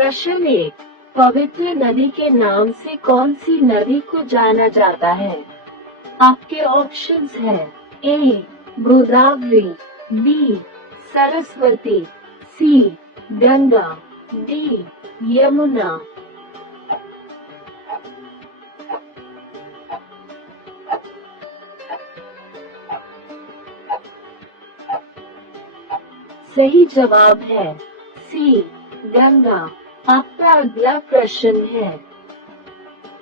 प्रश्न 1, पवित्र नदी के नाम से कौन सी नदी को जाना जाता है? आपके ऑप्शंस हैं ए गोदावरी, बी सरस्वती, सी गंगा, डी यमुना। सही जवाब है सी गंगा। आपका अगला प्रश्न है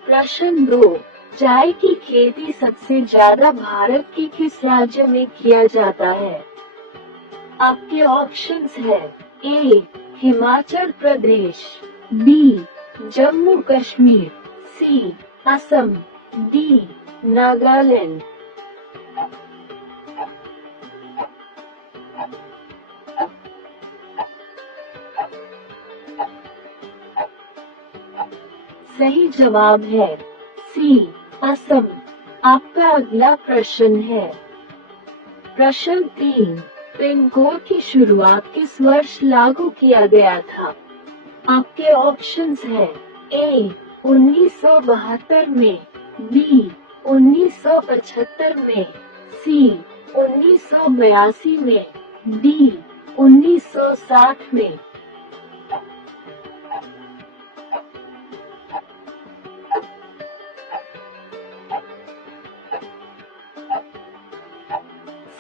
प्रश्न 2, चाय की खेती सबसे ज्यादा भारत के किस राज्य में किया जाता है? आपके ऑप्शंस है ए हिमाचल प्रदेश, बी जम्मू कश्मीर, सी असम, डी नागालैंड। सही जवाब है सी असम। आपका अगला प्रश्न है प्रश्न 3, पिन कोड की शुरुआत किस वर्ष लागू किया गया था? आपके ऑप्शंस हैं ए 1972 में, बी 1975 में, सी 1982 में, डी 1960 में।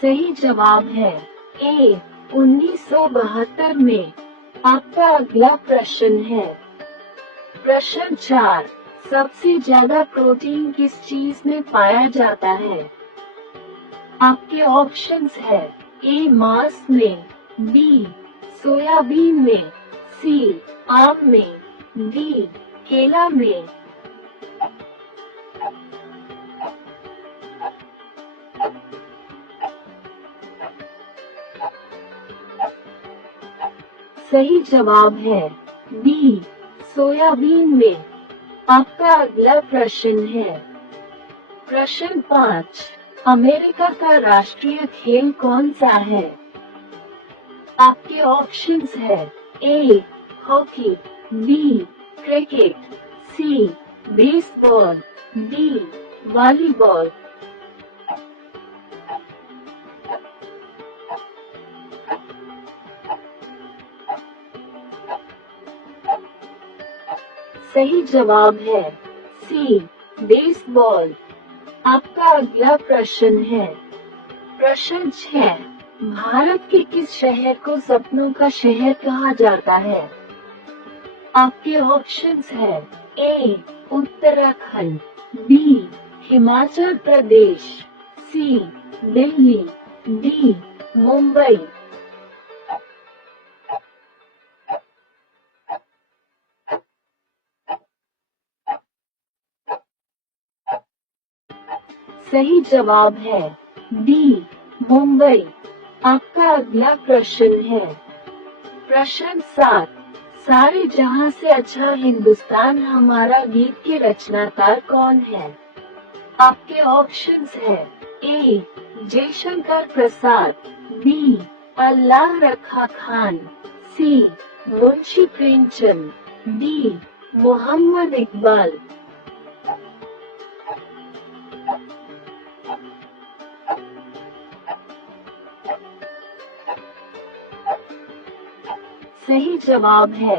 सही जवाब है ए 1972 में। आपका अगला प्रश्न है प्रश्न 4, सबसे ज्यादा प्रोटीन किस चीज में पाया जाता है? आपके ऑप्शंस है ए मांस में, बी सोयाबीन में, सी आम में, डी केला में। सही जवाब है बी सोयाबीन में। आपका अगला प्रश्न है प्रश्न 5, अमेरिका का राष्ट्रीय खेल कौन सा है? आपके ऑप्शंस है A hockey, B cricket, C baseball, D volleyball. सही जवाब है सी बेसबॉल। आपका अगला प्रश्न है प्रश्न 6, भारत के किस शहर को सपनों का शहर कहा जाता है? आपके ऑप्शंस है ए उत्तराखंड, बी हिमाचल प्रदेश, सी दिल्ली, डी मुंबई। सही जवाब है डी मुंबई। आपका अगला प्रश्न है प्रश्न 7, सारे जहां से अच्छा हिंदुस्तान हमारा गीत के रचनाकार कौन है? आपके ऑप्शंस है ए जयशंकर प्रसाद, बी अल्लाह रखा खान, सी मुंशी प्रेमचंद, डी मोहम्मद इकबाल। सही जवाब है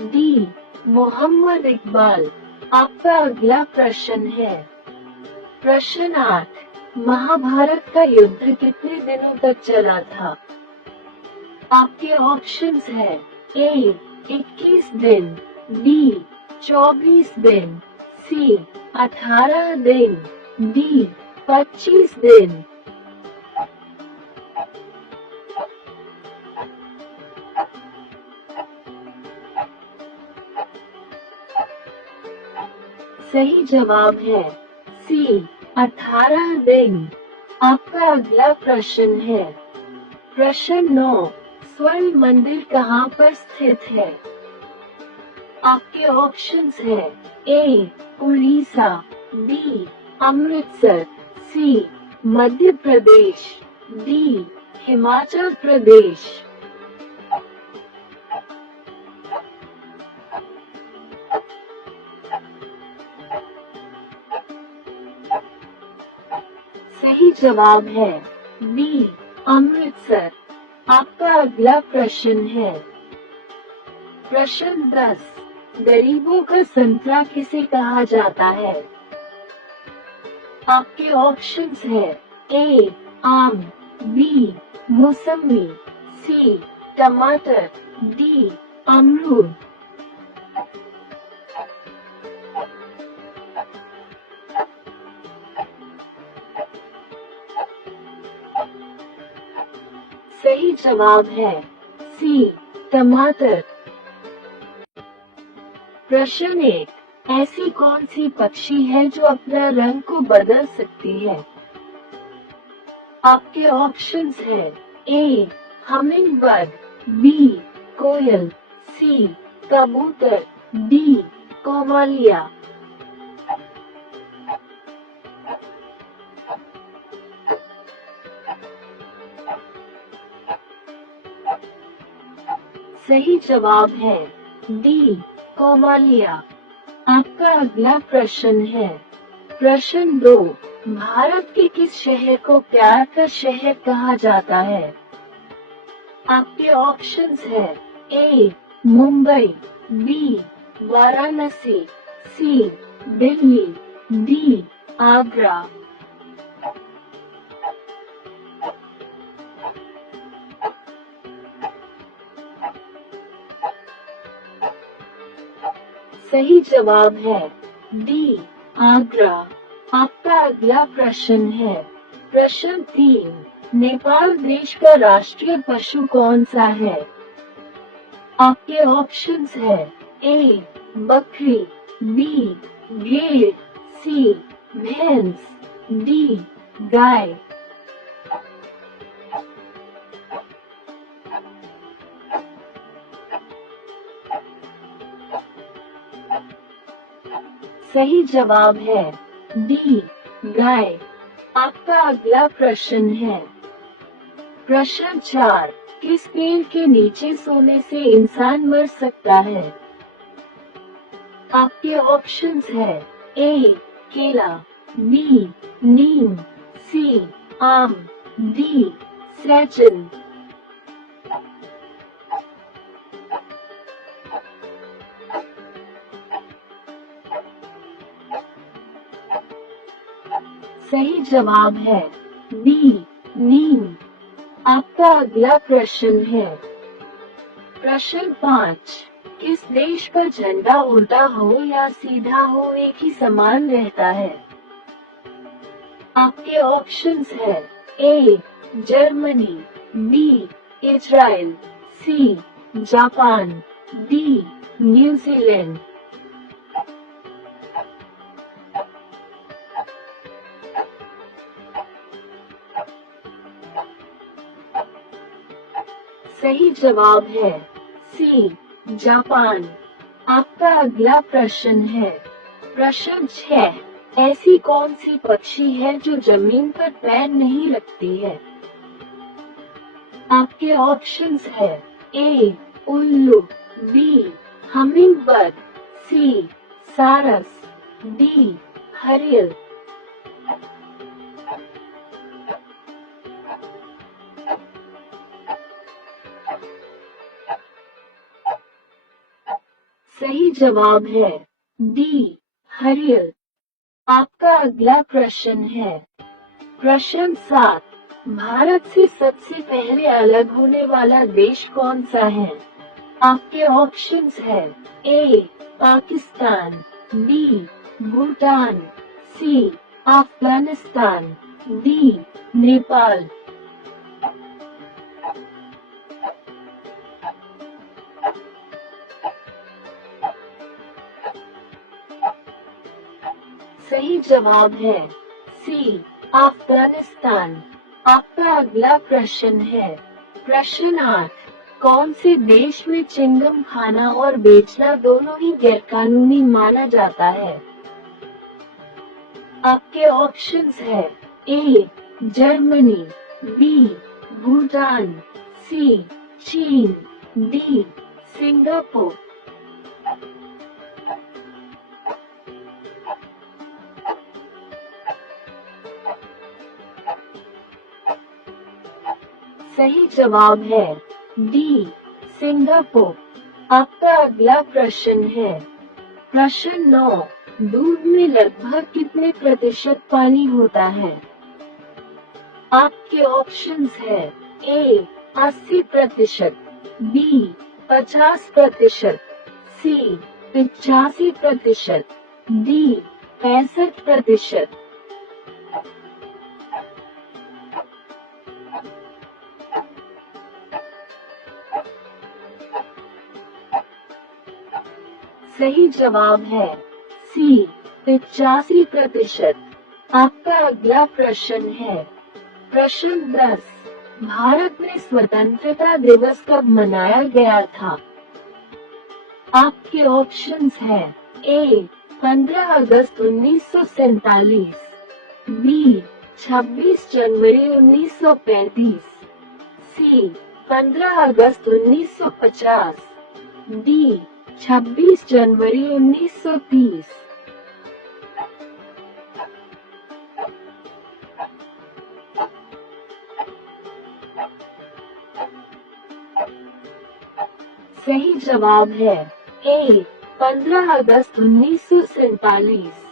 डी मोहम्मद इकबाल। आपका अगला प्रश्न है प्रश्न 8, महाभारत का युद्ध कितने दिनों तक चला था? आपके ऑप्शंस है ए 21 दिन, बी 24 दिन, सी 18 दिन, डी 25 दिन। सही जवाब है सी 18 दिन। आपका अगला प्रश्न है प्रश्न 9, स्वर्ण मंदिर कहाँ पर स्थित है? आपके ऑप्शंस है ए उड़ीसा, बी अमृतसर, सी मध्य प्रदेश, डी हिमाचल प्रदेश। सही जवाब है बी, अमृतसर। आपका अगला प्रश्न है प्रश्न 10, गरीबों का संतरा किसे कहा जाता है? आपके ऑप्शंस है ए, आम, बी, मौसमी, सी, टमाटर, डी, अमरूद। सही जवाब है सी, टमाटर। प्रश्न 1, ऐसी कौन सी पक्षी है जो अपना रंग को बदल सकती है? आपके ऑप्शंस है ए, हमिंग बर्ड, बी, कोयल, सी, कबूतर, डी, कोमालिया। सही जवाब है डी, कोमालिया। आपका अगला प्रश्न है प्रश्न 2, भारत के किस शहर को प्यार का शहर कहा जाता है? आपके ऑप्शंस है ए, मुंबई, बी, वाराणसी, सी, दिल्ली, डी, आगरा। सही जवाब है डी, आगरा। आपका अगला प्रश्न है प्रश्न 3, नेपाल देश का राष्ट्रीय पशु कौन सा है? आपके ऑप्शंस है ए, बकरी, बी, भेड़, सी, भैंस, डी, गाय। सही जवाब है डी, गाय। आपका अगला प्रश्न है प्रश्न 4, किस पेड़ के नीचे सोने से इंसान मर सकता है? आपके ऑप्शंस है ए, केला, बी, नीम, सी, आम, डी, सैजन। सही जवाब है बी, नीम। आपका अगला प्रश्न है प्रश्न 5, किस देश का झंडा उल्टा हो या सीधा हो एक ही समान रहता है? आपके ऑप्शंस है ए, जर्मनी, बी, इजराइल, सी, जापान, डी, न्यूजीलैंड। सही जवाब है सी, जापान। आपका अगला प्रश्न है प्रश्न 6, ऐसी कौन सी पक्षी है जो जमीन पर पैर नहीं रखती है? आपके ऑप्शंस है ए, उल्लू, बी, हमिंग बर्ड, सी, सारस, डी, हरियल। सही जवाब है डी, हरियल। आपका अगला प्रश्न है प्रश्न 7, भारत से सबसे पहले अलग होने वाला देश कौन सा है? आपके ऑप्शंस है ए, पाकिस्तान, बी, भूटान, सी, अफगानिस्तान, डी, नेपाल। सही जवाब है सी, अफगानिस्तान। आपका अगला प्रश्न है प्रश्न 8, कौन से देश में चिंगम खाना और बेचना दोनों ही गैरकानूनी माना जाता है? आपके ऑप्शंस है ए, जर्मनी, बी, भूटान, सी, चीन, डी, सिंगापुर। सही जवाब है डी, सिंगापुर। आपका अगला प्रश्न है प्रश्न 9, दूध में लगभग कितने प्रतिशत पानी होता है? आपके ऑप्शंस है ए 80%, बी 50%, सी 85%, डी 65%। सही जवाब है सी 85%। आपका अगला प्रश्न है प्रश्न 10, भारत में स्वतंत्रता दिवस कब मनाया गया था? आपके ऑप्शंस हैं ए 15 अगस्त 1947, बी 26 जनवरी 1935, सी 15 अगस्त 1950, डी 26 जनवरी 1930। सही जवाब है ए 15 अगस्त 1947।